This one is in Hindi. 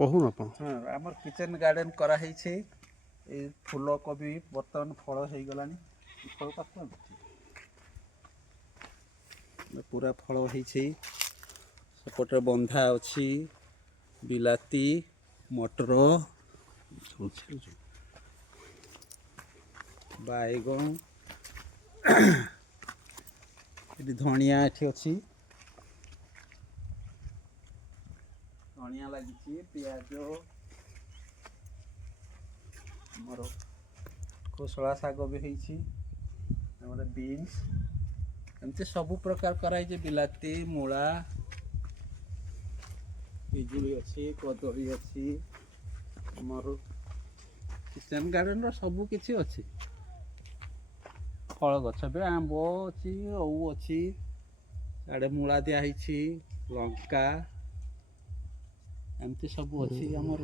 कहून अपन हाँ आमर किचन गार्डन करा है फूल कोबी बर्तमान फल हो गलानी फल पाक पूरा फल होपटे बंधा अच्छी बिलाती मटर बैगन ये धनिया ये अच्छी धनिया लगी पियाज मोर कोसला शाग भी होती बीन्स एमती सबू प्रकार कराई बिलाती मूला पिजुली अच्छी कदली अच्छी मोर किचन गार्डन रो सबू किछि अच्छी फल गछ भी आंब अच्छी ओउ अच्छी आड़े मूला दिया लंका एमती सबू अच्छी आमर